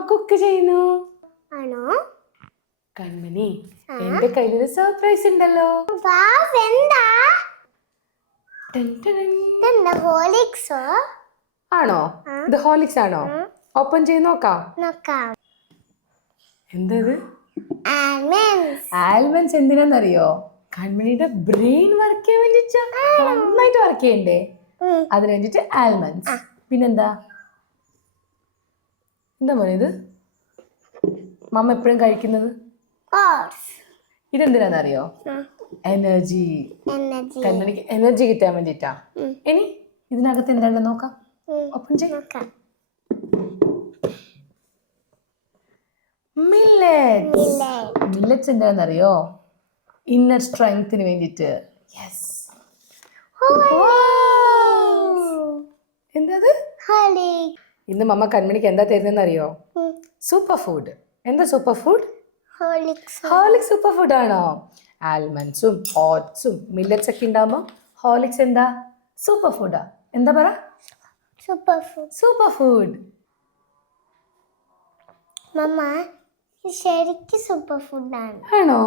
Cook ചെയ്യുന്നു? ആണോ? കൺമണി എന്റെ കയ്യിലൊരു സർപ്രൈസ് ഉണ്ടല്ലോ. എന്താ? ഹോളിക്സോ? ആണോ? ഇത് ഹോളിക്സ് ആണോ? ഓപ്പൺ ചെയ്ത് നോക്കാം. നോക്കാം. എന്തത്? ആൽമൻസ് എന്തിനാന്നറിയോ? കൺമണിയുടെ ബ്രെയിൻ വർക്ക് ചെയ്യാൻ വേണ്ടിട്ട്. നന്നായിട്ട് വർക്ക് ചെയ്യണ്ടേ? അതിന് വേണ്ടിട്ട് ആൽമൻസ് പിന്നെന്താ? എന്താ മോനെ ഇത്? മമ്മ എപ്പോഴും കഴിക്കുന്നത്? ഇതെന്തിനാന്നറിയോ? എനർജി എനർജി കൺമണിക്ക് എനർജി കിട്ടാൻ വേണ്ടിട്ടാ. ഇനി ഇതിനകത്ത് എന്താണ്ട് നോക്കാം? ഓപ്പൺ ചെയ്യാം. മില്ലറ്റ് മില്ലറ്റ്സ് എന്താണെന്നറിയോ? ഇന്നർ സ്ട്രെങ്ത്തിന് വേണ്ടിട്ട് യെസ് എന്തത്? ഇന്ന് മമ്മ കൺമണിക്ക് എന്താ തരുന്നതെന്നറിയോ? സൂപ്പർ ഫുഡ് എന്താ super food Horlicks super food ആണോ? ആൽമണ്ട്സും ഓട്സും മില്ലറ്റ്സ് ഒക്കെ ഉണ്ടാകുമ്പോൾ ഹോർലിക്സ് എന്താ? സൂപ്പർ ഫുഡാ എന്താ പറ? Super food super food mamma ശരിക്കും സൂപ്പർ ഫുഡാണ് ആണോ?